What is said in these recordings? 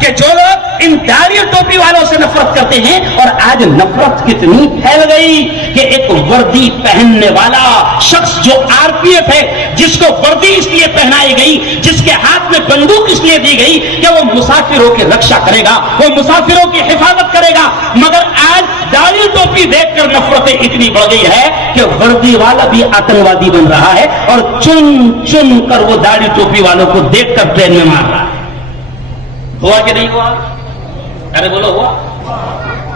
کہ جو لوگ ان داڑھی ٹوپی والوں سے نفرت کرتے ہیں، اور آج نفرت کتنی پھیل گئی کہ ایک وردی پہننے والا شخص جو RPF ہے، جس کو وردی اس لیے پہنائی گئی، جس کے ہاتھ میں بندوق اس لیے دی گئی کہ وہ مسافروں کی رکشا کرے گا، وہ مسافروں کی حفاظت کرے گا، مگر آج داڑھی ٹوپی دیکھ کر نفرتیں اتنی بڑھ گئی ہے کہ وردی والا بھی آتنکوادی بن رہا ہے، اور چن چن کر وہ داڑھی ٹوپی والوں کو دیکھ کر ٹرین میں مار رہا ہے۔ ہوا کہ نہیں ہوا؟ ارے بولو ہوا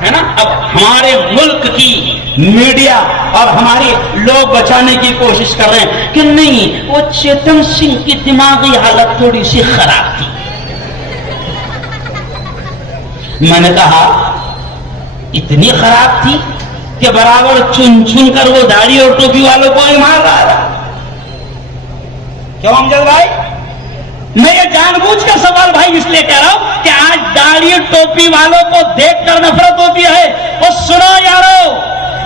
ہے نا؟ اب ہمارے ملک کی میڈیا اور ہمارے لوگ بچانے کی کوشش کر رہے ہیں کہ نہیں، وہ چیتن سنگھ کی دماغی حالت تھوڑی سی خراب تھی۔ میں نے کہا اتنی خراب تھی کہ برابر چن چن کر وہ داڑھی اور ٹوپی والوں کو ہی مار رہا تھا۔ کیوں امجد بھائی؟ میں یہ جان بوجھ کر سوال بھائی اس لیے کہہ رہا ہوں کہ آج داڑھی ٹوپی والوں کو دیکھ کر نفرت ہوتی ہے۔ اور سنو یارو،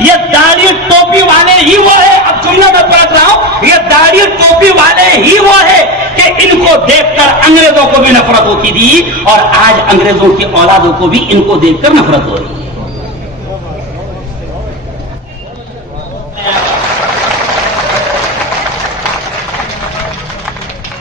یہ داڑھی ٹوپی والے ہی وہ ہے، اب جملہ میں پڑھ رہا ہوں، یہ داڑھی ٹوپی والے ہی وہ ہے کہ ان کو دیکھ کر انگریزوں کو بھی نفرت ہوتی تھی، اور آج انگریزوں کی اولادوں کو بھی ان کو دیکھ کر نفرت ہو رہی ہے۔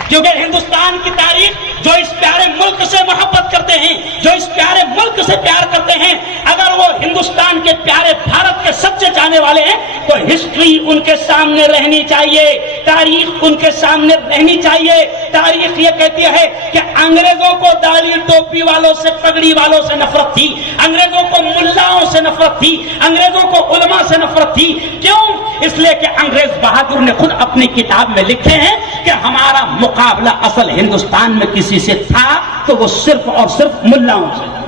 کیونکہ ہندوستان کی تاریخ، جو اس پیارے ملک سے محبت کرتے ہیں، جو اس پیارے ملک سے پیار کرتے ہیں، اگر وہ ہندوستان کے پیارے بھارت کے سچے چاہنے والے ہیں تو ہسٹری ان کے سامنے رہنی چاہیے، تاریخ ان کے سامنے رہنی چاہیے۔ تاریخ یہ کہتی ہے کہ انگریزوں کو داڑھی ٹوپی والوں سے، پگڑی والوں سے نفرت تھی، انگریزوں کو ملاؤں سے نفرت تھی، انگریزوں کو علماء سے نفرت تھی۔ کیوں؟ اس لیے کہ انگریز بہادر نے خود اپنی کتاب میں لکھے ہیں کہ ہمارا مقابلہ اصل ہندوستان میں کسی سے تھا تو وہ صرف اور صرف ملاؤں سے تھا۔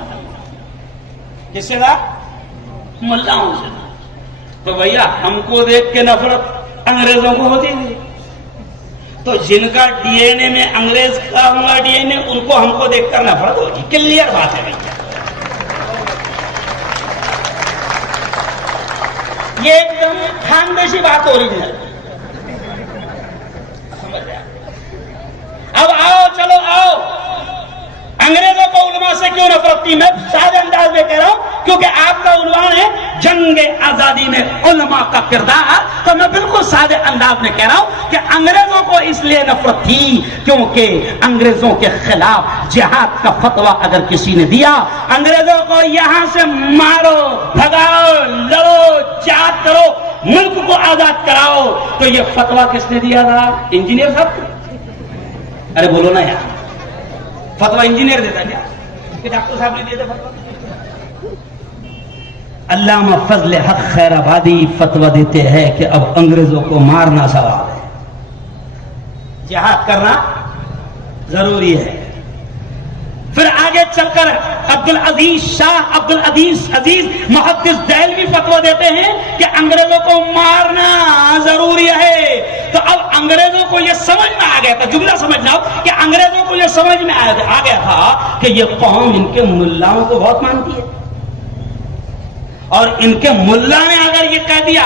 کس سے تھا؟ ملاؤں سے تھا۔ تو بھیا ہم کو دیکھ کے نفرت انگریزوں کو ہوتی تھی، تو جن کا ڈی این اے میں انگریز کا ہوا ڈی این اے، ان کو ہم کو دیکھ کر نفرت ہوگی۔ کلیئر بات ہے بھیا، یہ ایک دم خاندیشی بات ہو رہی ہے۔ اب آؤ، چلو آؤ، انگریزوں کو علماء سے کیوں نفرت تھی؟ میں سادے انداز میں کہہ رہا ہوں کیونکہ آپ کا عنوان ہے جنگ آزادی میں علماء کا کردار، تو میں بالکل سادے انداز میں کہہ رہا ہوں کہ انگریزوں کو اس لیے نفرت تھی کیونکہ انگریزوں کے خلاف جہاد کا فتویٰ اگر کسی نے دیا، انگریزوں کو یہاں سے مارو، بھگاؤ، لڑو، جہاد کرو، ملک کو آزاد کراؤ، تو یہ فتویٰ کس نے دیا تھا؟ انجینئر صاحب۔ ارے بولو نا یار، فتویٰ انجینئر دیتا کیا کہ ڈاکٹر صاحب نے دیے تھے فتویٰ؟ علامہ فضل حق خیر آبادی فتویٰ دیتے ہیں کہ اب انگریزوں کو مارنا ثواب ہے، جہاد کرنا ضروری ہے۔ پھر آگے چل کر عبدالعزیز شاہ عزیز محدث دہلوی فتویٰ دیتے ہیں کہ انگریزوں کو مارنا ضروری ہے۔ تو اب انگریزوں کو یہ سمجھ میں آ گیا تھا، جملہ سمجھنا ہو کہ انگریزوں کو یہ سمجھ میں آ گیا تھا کہ یہ قوم ان کے ملاؤں کو بہت مانتی ہے، اور ان کے ملا نے اگر یہ کہہ دیا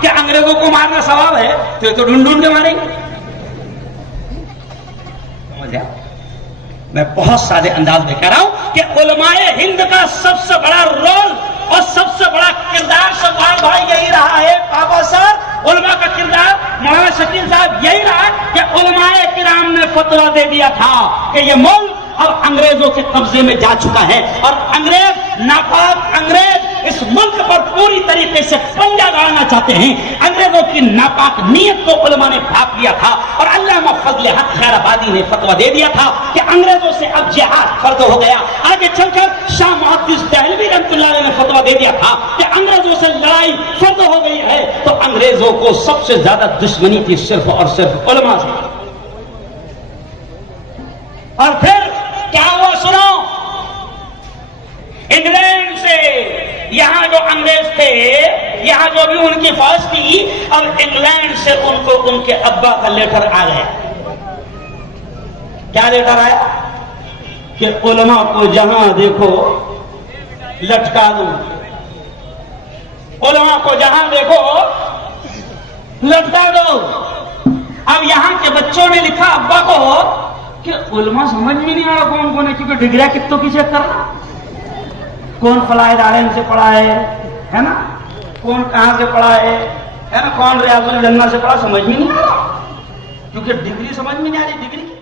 کہ انگریزوں کو مارنا ثواب ہے تو یہ تو ڈھونڈ ڈھونڈ کے ماریں گے۔ سمجھا؟ میں بہت سادے انداز میں کہہ رہا ہوں کہ علماء ہند کا سب سے بڑا رول اور سب سے بڑا کردار شفاعت بھائی یہی رہا ہے۔ پاپا صاحب، علماء کا کردار مولانا شکیل صاحب یہی رہا کہ علماء کرام نے فتویٰ دے دیا تھا کہ یہ ملک اب انگریزوں کے قبضے میں جا چکا ہے، اور انگریز، ناپاک انگریز اس ملک پر پوری طریقے سے پنجہ گاڑنا چاہتے ہیں۔ انگریزوں کی ناپاک نیت کو علماء نے بھاپ لیا تھا، اور علامہ فضل حق خیر آبادی نے فتویٰ دے دیا تھا کہ انگریزوں سے اب جہاد فرض ہو گیا۔ آگے چل کر شاہ محدث دہلوی رحمۃ اللہ علیہ نے فتویٰ دے دیا تھا کہ انگریزوں سے لڑائی فرض ہو گئی ہے۔ تو انگریزوں کو سب سے زیادہ دشمنی تھی صرف اور صرف علماء سے۔ اور پھر کیا ہوا سنو، انگلینڈ سے یہاں جو انگریز تھے، یہاں جو بھی ان کی فوج تھی، اب انگلینڈ سے ان کو ان کے ابا کا لیٹر آ گیا۔ کیا لیٹر آیا؟ کہ علماء کو جہاں دیکھو لٹکا دو، علماء کو جہاں دیکھو لٹکا دو۔ اب یہاں کے بچوں نے لکھا ابا کو کہ علماء سمجھ میں نہیں آ رہا کون کون ہے، کیونکہ ڈگریاں کتوں کی چیک کر رہا، کون فلاح دارین سے پڑھا ہے نا، کون کہاں سے پڑھا ہے نا، کون ریاض الجنہ سے پڑھا، سمجھ میں نہیں آ رہا، کیونکہ ڈگری سمجھ میں نہیں آ رہی، ڈگری